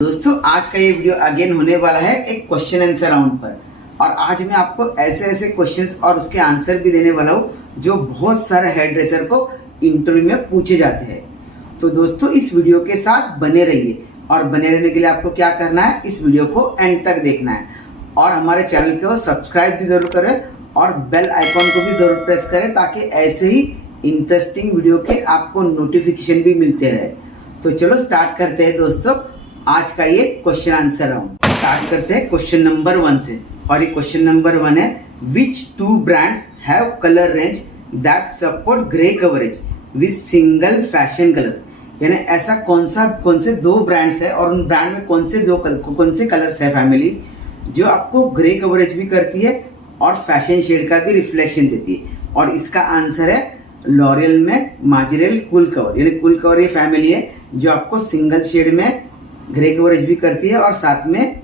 दोस्तों आज का ये वीडियो अगेन होने वाला है एक क्वेश्चन आंसर राउंड पर। और आज मैं आपको ऐसे ऐसे क्वेश्चंस और उसके आंसर भी देने वाला हूँ जो बहुत सारे हेयर ड्रेसर को इंटरव्यू में पूछे जाते हैं। तो दोस्तों इस वीडियो के साथ बने रहिए और बने रहने के लिए आपको क्या करना है, इस वीडियो को एंड तक देखना है और हमारे चैनल को सब्सक्राइब भी ज़रूर करें और बेल आइकॉन को भी ज़रूर प्रेस करें ताकि ऐसे ही इंटरेस्टिंग वीडियो के आपको नोटिफिकेशन भी मिलते रहे। तो चलो स्टार्ट करते हैं दोस्तों आज का ये क्वेश्चन आंसर राउंड। स्टार्ट करते हैं क्वेश्चन नंबर 1 से और ये क्वेश्चन नंबर 1 है, which two brands have colour range that support grey coverage with single fashion colour. यानी ऐसा कौन से दो ब्रांड्स है और उन ब्रांड में कौन से कलर्स है फैमिली जो आपको ग्रे कवरेज भी करती है और फैशन शेड का भी रिफ्लेक्शन देती है। और इसका आंसर है लॉरियल में माजिरेल कूल कवर। यानी कूल कवर ये फैमिली है जो आपको सिंगल शेड में ग्रे कवरेज भी करती है और साथ में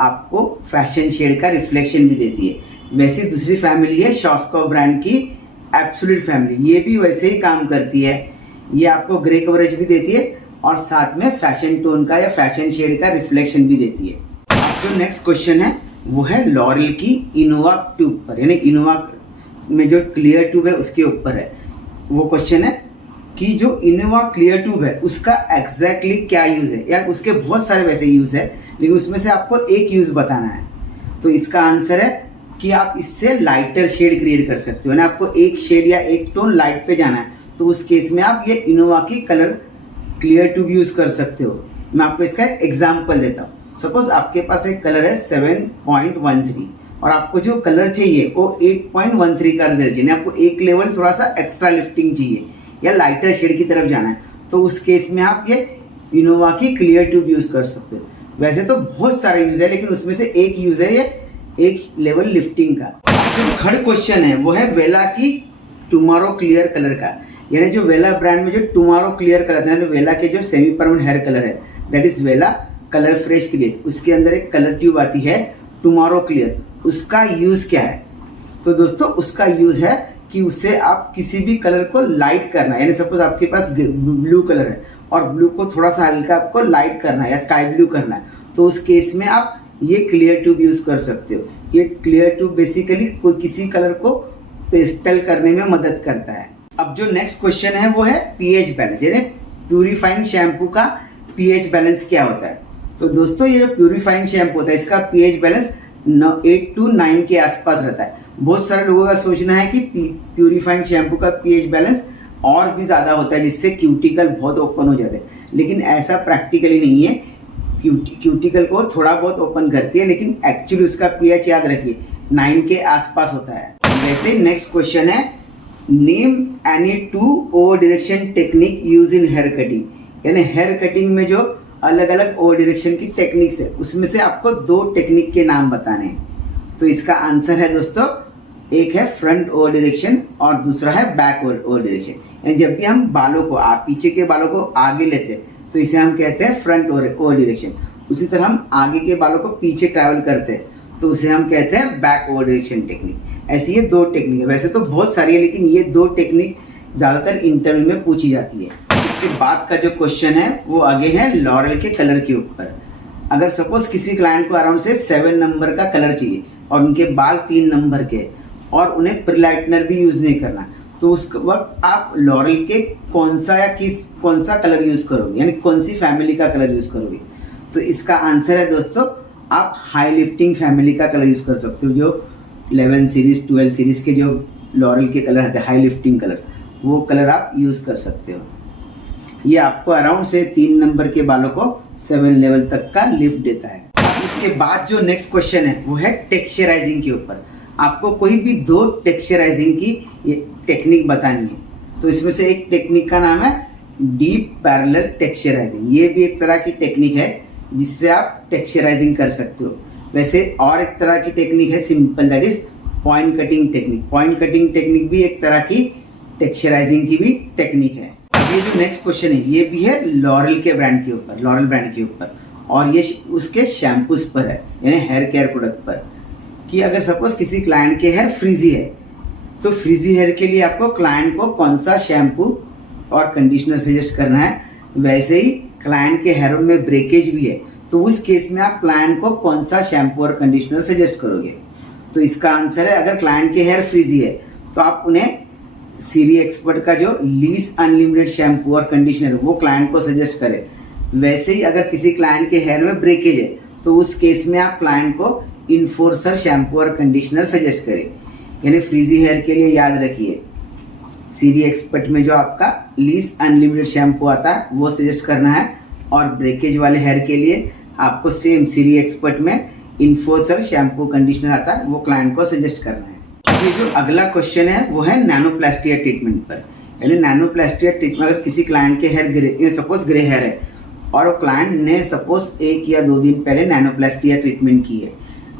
आपको फैशन शेड का रिफ्लेक्शन भी देती है। वैसे दूसरी फैमिली है शॉस्को ब्रांड की एब्सोल्यूट फैमिली, ये भी वैसे ही काम करती है। ये आपको ग्रे कवरेज भी देती है और साथ में फैशन टोन का या फैशन शेड का रिफ्लेक्शन भी देती है। अब जो नेक्स्ट क्वेश्चन है वो है लॉरियल की इनोवा ट्यूब पर, यानी इनोवा में जो क्लियर ट्यूब है उसके ऊपर है। वो क्वेश्चन है कि जो इनोवा क्लियर ट्यूब है उसका एग्जैक्टली क्या यूज़ है, या उसके बहुत सारे वैसे यूज़ है लेकिन उसमें से आपको एक यूज़ बताना है। तो इसका आंसर है कि आप इससे लाइटर शेड क्रिएट कर सकते हो, यानी आपको एक शेड या एक टोन लाइट पे जाना है तो उस केस में आप ये इनोवा की कलर क्लियर ट्यूब यूज़ कर सकते हो। मैं आपको इसका एग्जाम्पल देता हूँ। सपोज आपके पास एक कलर है 7.13 और आपको जो कलर चाहिए वो 8.13 का रिजल्ट, यानी आपको एक लेवल थोड़ा सा एक्स्ट्रा लिफ्टिंग चाहिए या लाइटर शेड की तरफ जाना है तो उस केस में आप ये इनोवा की क्लियर ट्यूब यूज़ कर सकते हो। वैसे तो बहुत सारे यूज़ है लेकिन उसमें से एक यूज़ है ये एक लेवल लिफ्टिंग का। जो थर्ड क्वेश्चन है वो है वेला की टुमारो क्लियर कलर का। यानी जो वेला ब्रांड में जो टुमारो क्लियर कलर है, वेला के जो सेमी परमानेंट हेयर कलर है दैट इज़ वेला कलर फ्रेश क्रिएट, उसके अंदर एक कलर ट्यूब आती है टुमारो क्लियर। उसका यूज़ क्या है? तो दोस्तों उसका यूज़ है कि उससे आप किसी भी कलर को लाइट करना है, यानी सपोज आपके पास ब्लू कलर है और ब्लू को थोड़ा सा हल्का आपको लाइट करना है या स्काई ब्लू करना है तो उस केस में आप ये क्लियर ट्यूब यूज़ कर सकते हो। ये क्लियर ट्यूब बेसिकली कोई किसी कलर को पेस्टल करने में मदद करता है। अब जो नेक्स्ट क्वेश्चन है वो है पीएच बैलेंस, यानी प्यूरीफाइंग शैम्पू का पीएच बैलेंस क्या होता है। तो दोस्तों ये जो प्यूरीफाइंग शैम्पू होता है इसका पीएच बैलेंस 8 to 9 के आसपास रहता है। बहुत सारे लोगों का सोचना है कि प्यूरीफाइंग शैम्पू का पीएच बैलेंस और भी ज़्यादा होता है जिससे क्यूटिकल बहुत ओपन हो जाते हैं, लेकिन ऐसा प्रैक्टिकली नहीं है। क्यूटिकल को थोड़ा बहुत ओपन करती है लेकिन एक्चुअली उसका पीएच याद रखिए 9 के आसपास होता है। वैसे नेक्स्ट क्वेश्चन है, name any 2 O direction technique use in hair cutting. यानी हेयर कटिंग में जो अलग अलग ओ डायरेक्शन की टेक्निक्स है उसमें से आपको 2 टेक्निक के नाम बताने हैं। तो इसका आंसर है दोस्तों, एक है फ्रंट ओ डायरेक्शन और दूसरा है बैक ओ डायरेक्शन। यानी जब भी हम बालों को पीछे के बालों को आगे लेते हैं तो इसे हम कहते हैं फ्रंट ओ डायरेक्शन। उसी तरह हम आगे के बालों को पीछे ट्रैवल करते हैं तो उसे हम कहते हैं बैक ओ डायरेक्शन टेक्निक। ऐसी ये 2 टेक्निक है, वैसे तो बहुत सारी है लेकिन ये 2 टेक्निक ज़्यादातर इंटरव्यू में पूछी जाती है। इसके बाद का जो क्वेश्चन है वो आगे है लॉरियल के कलर के ऊपर। अगर सपोज किसी क्लाइंट को अराउंड से 7 नंबर का कलर चाहिए और उनके बाल 3 नंबर के और उन्हें प्रिलाइटनर भी यूज़ नहीं करना तो उस वक्त आप लॉरियल के कौन सा कलर यूज़ करोगे, यानी कौन सी फैमिली का कलर यूज़ करोगे। तो इसका आंसर है दोस्तों, आप हाई लिफ्टिंग फैमिली का कलर यूज़ कर सकते हो। जो 11 सीरीज़ 12 सीरीज़ के जो लॉरियल के कलर आते हैं हाई लिफ्टिंग कलर, वो कलर आप यूज़ कर सकते हो। ये आपको अराउंड से 3 नंबर के बालों को 7 लेवल तक का लिफ्ट देता है। इसके बाद जो नेक्स्ट क्वेश्चन है वो है टेक्सचराइजिंग के ऊपर। आपको कोई भी 2 टेक्सचराइजिंग की ये टेक्निक बतानी है। तो इसमें से एक टेक्निक का नाम है डीप पैरेलल टेक्सचराइजिंग। ये भी एक तरह की टेक्निक है जिससे आप टेक्सचराइजिंग कर सकते हो। वैसे और एक तरह की टेक्निक है simple, that is point cutting technique. Point cutting technique भी एक तरह की टेक्सचराइजिंग की भी टेक्निक है। ये जो नेक्स्ट क्वेश्चन है ये भी है लॉरियल के ब्रांड के ऊपर, लॉरियल ब्रांड के ऊपर, और ये उसके शैम्पूज पर है, यानी हेयर केयर प्रोडक्ट पर। कि अगर सपोज किसी क्लाइंट के हेयर फ्रीजी है तो फ्रीजी हेयर के लिए आपको क्लाइंट को कौन सा शैम्पू और कंडीशनर सजेस्ट करना है, वैसे ही क्लाइंट के हेयर में ब्रेकेज भी है, तो उस केस में आप क्लाइंट को कौन सा शैम्पू और कंडीशनर सजेस्ट करोगे? तो इसका आंसर है, अगर क्लाइंट के हेयर फ्रीजी है तो आप उन्हें सीरी एक्सपर्ट का जो लीस्ट अनलिमिटेड शैम्पू और कंडीशनर वो क्लाइंट को सजेस्ट करें। वैसे ही अगर किसी क्लाइंट के हेयर में ब्रेकेज है तो उस केस में आप क्लाइंट को इन्फोर्सर शैम्पू और कंडीशनर सजेस्ट करें। यानी फ्रीजी हेयर के लिए याद रखिए, सीरी एक्सपर्ट में जो आपका लीस्ट अनलिमिटेड शैम्पू आता है वो सजेस्ट करना है, और ब्रेकेज वाले हेयर के लिए आपको सेम सीरी एक्सपर्ट में इन्फोर्सर शैम्पू कंडीशनर आता है वो क्लाइंट को सजेस्ट करना है। ये जो अगला क्वेश्चन है वो है नैनोप्लास्टी हेयर ट्रीटमेंट पर। यानी नैनोप्लास्टी हेयर ट्रीटमेंट, अगर किसी क्लाइंट के हेयर सपोज ग्रे हेयर है और वो क्लाइंट ने सपोज 1 या 2 दिन पहले नैनोप्लास्टी हेयर ट्रीटमेंट की है,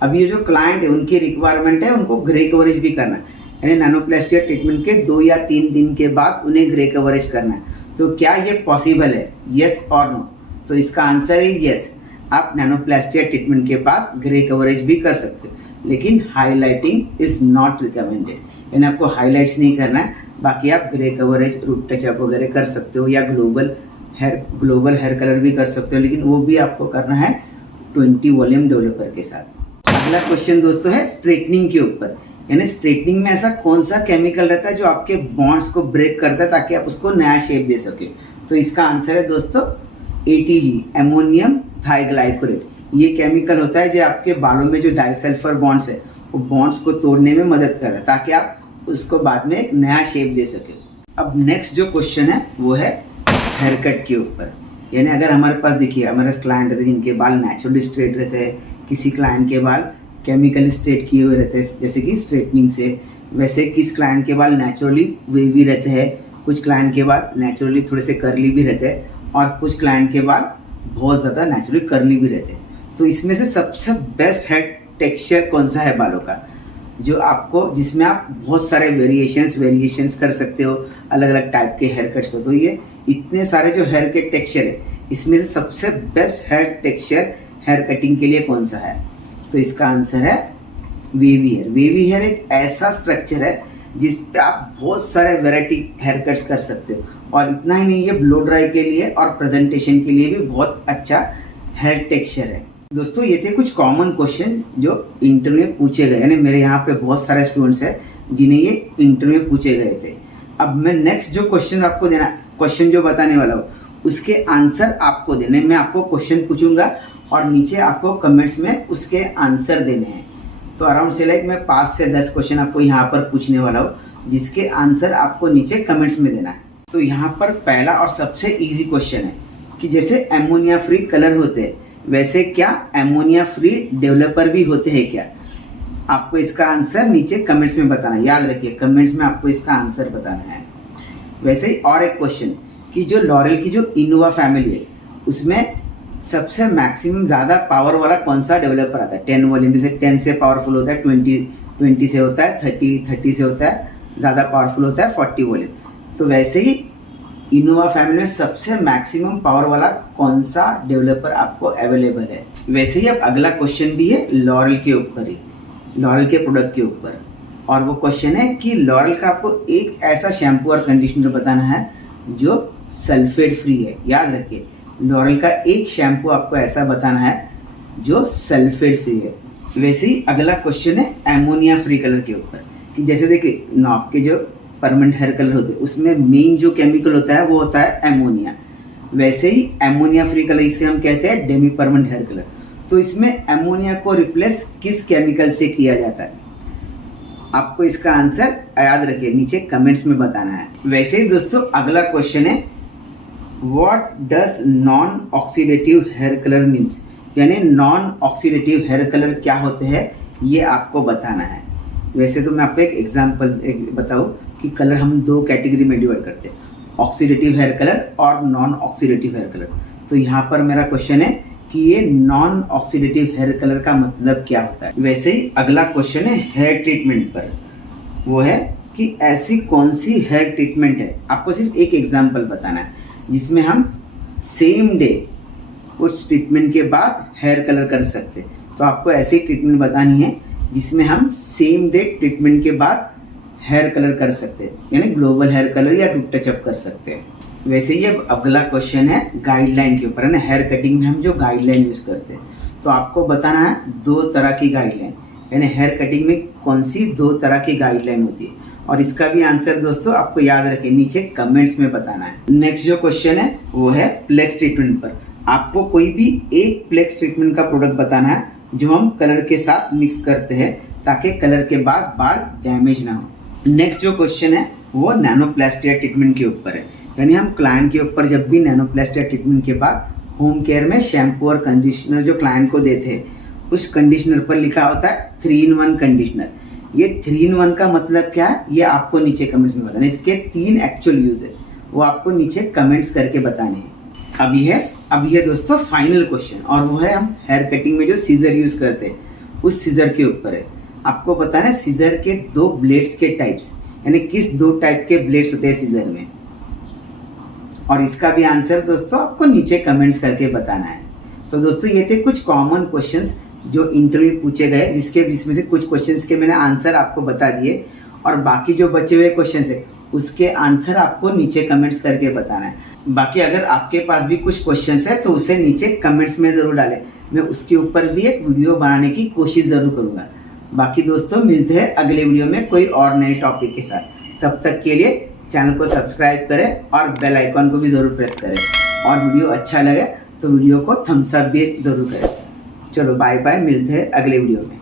अब ये जो क्लाइंट है उनकी रिक्वायरमेंट है उनको ग्रे कवरेज भी करना है, यानी नैनोप्लास्टी हेयर ट्रीटमेंट के 2 या 3 दिन के बाद उन्हें ग्रे कवरेज करना है। तो क्या ये पॉसिबल है, येस और नो? तो इसका आंसर है येस। आप नैनोप्लास्टी हेयर ट्रीटमेंट के बाद ग्रे कवरेज भी कर सकते हो, लेकिन हाईलाइटिंग इज नॉट रिकमेंडेड, यानी आपको हाईलाइट्स नहीं करना है। बाकी आप ग्रे कवरेज, रूट टचअप वगैरह कर सकते हो, या ग्लोबल हेयर कलर भी कर सकते हो, लेकिन वो भी आपको करना है 20 वॉल्यूम डेवलपर के साथ। अगला क्वेश्चन दोस्तों है स्ट्रेटनिंग के ऊपर। यानी स्ट्रेटनिंग में ऐसा कौन सा केमिकल रहता है जो आपके बॉन्ड्स को ब्रेक करता है ताकि आप उसको नया शेप दे सके? तो इसका आंसर है दोस्तों ATG, अमोनियम थाइग्लाइकोलेट। ये केमिकल होता है जो आपके बालों में जो डाइसल्फर बॉन्ड्स है वो बॉन्ड्स को तोड़ने में मदद कर रहा है ताकि आप उसको बाद में एक नया शेप दे सके। अब नेक्स्ट जो क्वेश्चन है वो है हेयर कट के ऊपर। यानी अगर हमारे पास देखिए, हमारे क्लाइंट रहते हैं जिनके बाल नेचुरली स्ट्रेट रहते हैं, किसी क्लाइंट के बाल केमिकली स्ट्रेट किए हुए रहते हैं जैसे कि स्ट्रेटनिंग से, वैसे किस क्लाइंट के बाल नेचुरली वेवी रहते हैं, कुछ क्लाइंट के बाल नेचुरली थोड़े से करली भी रहते हैं, और कुछ क्लाइंट के बाल बहुत ज़्यादा नेचुरली करली भी रहते हैं। तो इसमें से सबसे बेस्ट हेयर टेक्सचर कौन सा है बालों का, जो आपको, जिसमें आप बहुत सारे वेरिएशंस कर सकते हो अलग अलग टाइप के हेयर कट्स को? तो ये इतने सारे जो हेयर के टेक्सचर है, इसमें से सबसे best hair texture hair cutting के लिए कौन सा है? तो इसका आंसर है वेवी हेयर। वेवी हेयर एक ऐसा स्ट्रक्चर है जिस पे आप बहुत सारे वैरायटी हेयर कट्स कर सकते हो, और इतना ही नहीं, ये ब्लो ड्राई के लिए और प्रेजेंटेशन के लिए भी बहुत अच्छा हेयर टेक्सचर है। दोस्तों ये थे कुछ कॉमन क्वेश्चन जो इंटरव्यू में पूछे गए, यानी मेरे यहाँ पे बहुत सारे स्टूडेंट्स हैं जिन्हें ये इंटरव्यू में पूछे गए थे। अब मैं नेक्स्ट जो क्वेश्चन जो बताने वाला हूँ उसके आंसर आपको देने। मैं आपको क्वेश्चन पूछूंगा और नीचे आपको कमेंट्स में उसके आंसर देने हैं। तो अराउंड से मैं 5 से 10 क्वेश्चन आपको यहाँ पर पूछने वाला हूँ जिसके आंसर आपको नीचे कमेंट्स में देना है। तो यहाँ पर पहला और सबसे इजी क्वेश्चन है कि जैसे एमोनिया फ्री कलर होते हैं वैसे क्या एमोनिया फ्री डेवलपर भी होते हैं क्या? आपको इसका आंसर नीचे कमेंट्स में बताना है। याद रखिए, कमेंट्स में आपको इसका आंसर बताना है। वैसे ही और एक क्वेश्चन कि जो लॉरेल की जो इनोवा फैमिली है उसमें सबसे मैक्सिमम ज़्यादा पावर वाला कौन सा डेवलपर आता है? 10 वॉल्यूम, जैसे 10 से पावरफुल होता है, 20 से होता है, 30 से होता है, ज़्यादा पावरफुल होता है 40 वॉल्यूम। तो वैसे ही इनोवा फैमिली में सबसे मैक्सिमम पावर वाला कौन सा डेवलपर आपको अवेलेबल है? वैसे ही अब अगला क्वेश्चन भी है लॉरेल के ऊपर ही, लॉरेल के प्रोडक्ट के ऊपर, और वो क्वेश्चन है कि लॉरेल का आपको एक ऐसा शैम्पू और कंडीशनर बताना है जो सल्फेट फ्री है। याद रखिए, लॉरेल का एक शैम्पू आपको ऐसा बताना है जो सल्फेट फ्री है। वैसे ही अगला क्वेश्चन है एमोनिया फ्री कलर के ऊपर, कि जैसे देखिए नॉब के जो परमानेंट हेयर कलर होते हैं उसमें मेन जो केमिकल होता है वो होता है एमोनिया। वैसे ही एमोनिया फ्री कलर इसे हम कहते हैं डेमी परमानेंट हेयर कलर। तो इसमें एमोनिया को रिप्लेस किस केमिकल से किया जाता है? आपको इसका आंसर याद रखिए, नीचे कमेंट्स में बताना है। वैसे ही दोस्तों अगला क्वेश्चन है what does non oxidative hair colour means? यानी नॉन ऑक्सीडेटिव हेयर कलर क्या होते हैं ये आपको बताना है। वैसे तो मैं आपको एक एग्जांपल बताऊं कि कलर हम 2 कैटेगरी में डिवाइड करते हैं, ऑक्सीडेटिव हेयर कलर और नॉन ऑक्सीडेटिव हेयर कलर। तो यहाँ पर मेरा क्वेश्चन है कि ये नॉन ऑक्सीडेटिव हेयर कलर का मतलब क्या होता है? वैसे ही अगला क्वेश्चन है हेयर ट्रीटमेंट पर, वो है कि ऐसी कौन सी हेयर ट्रीटमेंट है, आपको सिर्फ एक एग्जांपल बताना है जिसमें हम सेम डे उस ट्रीटमेंट के बाद हेयर कलर कर सकते हैं। तो आपको ऐसी ट्रीटमेंट बतानी है जिसमें हम सेम डे ट्रीटमेंट के बाद हेयर कलर कर सकते हैं, यानी ग्लोबल हेयर कलर या रूट टचअप कर सकते हैं। वैसे ये अगला क्वेश्चन है गाइडलाइन के ऊपर, है ना। हेयर कटिंग में हम जो गाइडलाइन यूज़ करते हैं, तो आपको बताना है 2 तरह की गाइडलाइन, यानी हेयर कटिंग में कौन सी 2 तरह की गाइडलाइन होती है। और इसका भी आंसर दोस्तों आपको याद रखें, नीचे कमेंट्स में बताना है। नेक्स्ट जो क्वेश्चन है वो है फ्लेक्स ट्रीटमेंट पर। आपको कोई भी एक फ्लेक्स ट्रीटमेंट का प्रोडक्ट बताना है जो हम कलर के साथ मिक्स करते हैं ताकि कलर के बाद बाल डैमेज ना हो। नेक्स्ट जो क्वेश्चन है वो नैनोप्लास्टिया ट्रीटमेंट के ऊपर है, यानी हम क्लाइंट के ऊपर जब भी नैनोप्लास्टिया ट्रीटमेंट के बाद होम केयर में शैम्पू और कंडीशनर जो क्लाइंट को देते हैं, उस कंडीशनर पर लिखा होता है 3-in-1 कंडीशनर। ये 3-in-1 का मतलब क्या है, ये आपको नीचे कमेंट्स में बताना है। इसके 3 एक्चुअल यूज़ है, वो आपको नीचे कमेंट्स करके बताने हैं। अभी है दोस्तों फाइनल क्वेश्चन, और वो है हम हेयर कटिंग में जो सीजर यूज़ करते हैं उस सीजर के ऊपर है। आपको बताना है सीजर के 2 ब्लेड्स के टाइप्स, यानी किस 2 टाइप के ब्लेड्स होते हैं सीजर में। और इसका भी आंसर दोस्तों आपको नीचे कमेंट्स करके बताना है। तो दोस्तों ये थे कुछ कॉमन क्वेश्चंस जो इंटरव्यू पूछे गए, जिसमें से कुछ क्वेश्चंस के मैंने आंसर आपको बता दिए, और बाकी जो बचे हुए क्वेश्चंस है उसके आंसर आपको नीचे कमेंट्स करके बताना है। बाकी अगर आपके पास भी कुछ क्वेश्चंस है तो उसे नीचे कमेंट्स में ज़रूर डालें, मैं उसके ऊपर भी एक वीडियो बनाने की कोशिश ज़रूर करूँगा। बाकी दोस्तों मिलते हैं अगले वीडियो में कोई और नए टॉपिक के साथ। तब तक के लिए चैनल को सब्सक्राइब करें और बेल आइकॉन को भी ज़रूर प्रेस करें, और वीडियो अच्छा लगे तो वीडियो को थम्स अप भी ज़रूर करें। चलो बाय बाय, मिलते हैं अगले वीडियो में।